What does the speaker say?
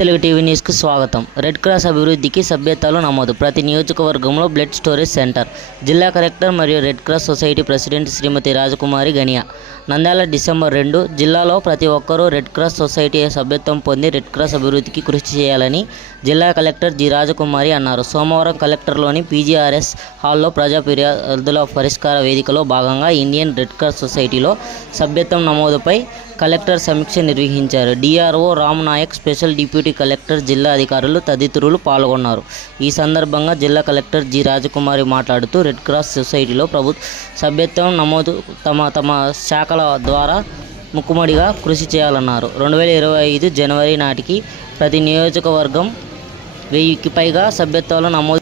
Telugu TV న్యూస్కు స్వాగతం. Red cross అభివృద్ధికి సభ్యత్వాలు నమోదు. ప్రతి నియోజకవర్గంలో బ్లడ్ స్టోరేజ్ సెంటర్. జిల్లా కలెక్టర్ మరియు రెడ్ క్రాస్ సొసైటీ ప్రెసిడెంట్ శ్రీమతి రాజకుమారి గనియా. నంద్యాల డిసెంబర్ 2. జిల్లాలో ప్రతి ఒక్కరూ రెడ్ క్రాస్ సొసైటీ సభ్యత్వం పొంది రెడ్ క్రాస్ అభివృద్ధికి కృషి చేయాలని జిల్లా కలెక్టర్ జి రాజకుమారి అన్నారు. సోమవారం కలెక్టర్లోని పీజీఆర్ఎస్ హాల్లో ప్రజా ఫిర్యాదుల పరిష్కార వేదికలో భాగంగా ఇండియన్ రెడ్ క్రాస్ సొసైటీలో సభ్యత్వం నమోదుపై కలెక్టర్ సమీక్ష నిర్వహించారు. DRO Ram Nayak, special deputy collector, జిల్లా అధికారులు తదితరులు పాల్గొన్నారు. ఈ సందర్భంగా జిల్లా కలెక్టర్ జి రాజకుమారి మాట్లాడుతూ రెడ్ క్రాస్ సొసైటీలో సభ్యత్వం నమోదు తమ శాఖల ద్వారా ముక్కుమడిగా కృషి చేయాలన్నారు. 2025 జనవరి నాటికి ప్రతి నియోజకవర్గం 1000కి పైగా సభ్యత్వాలు నమోదు